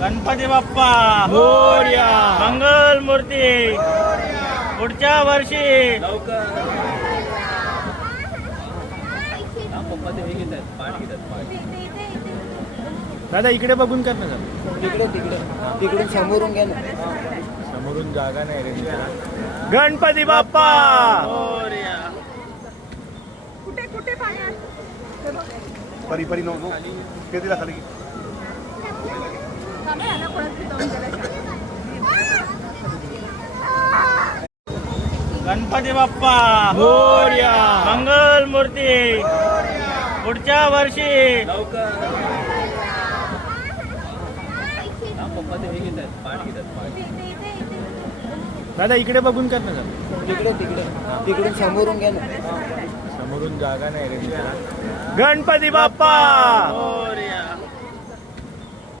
गणपती बाप्पा मोरया. मंगल मूर्ती पुढच्या वर्षी दादा इकडे बघून कर ना जरा. तिकडे तिकडे तिकडून समोरून घ्या ना. समोरून जागा नाही रे. गणपती बाप्पा कुठे कुठे पाणी आहे? परी परी नो नो कितीला खाली थांबा, यांना परत जाऊन गेला. गणपती बाप्पा मोरया. मंगल मूर्ती पुढच्या वर्षी दादा इकडे बघून कर ना जरा. तिकडे तिकडे तिकडून समोरून घ्या ना. समोरून जागा नाही रे. गणपती बाप्पा